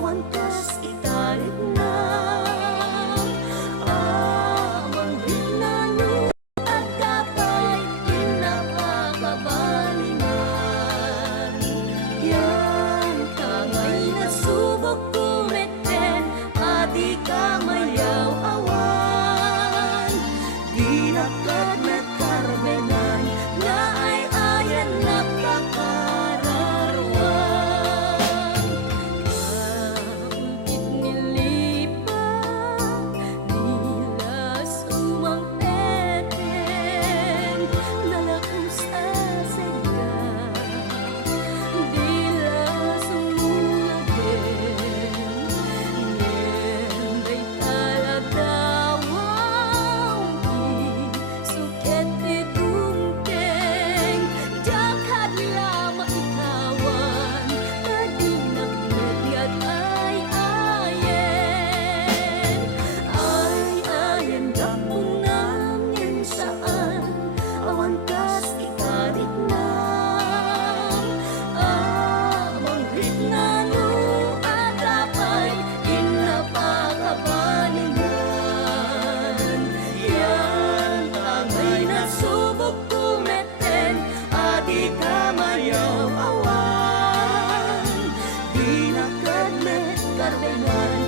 awan kas itarik na amang rinano at kapay pinapakabalingan. Yan kangay nasubok kumeten adi ka mayaw awan di nakadmet karmenan na ay ayan napakararuan. Kampit nilipan nilas umang peten nalakus asega dilas umunagen nenday taladawaw suket idungteng jakad nila maikawan tadinak nagyat ay ayen gapunang yan saan awan kas ikarit na amang ritnano at apay inapakabalingan. Yan angay nasubok kumeten adi ka mayaw awan di nakadmet karbengan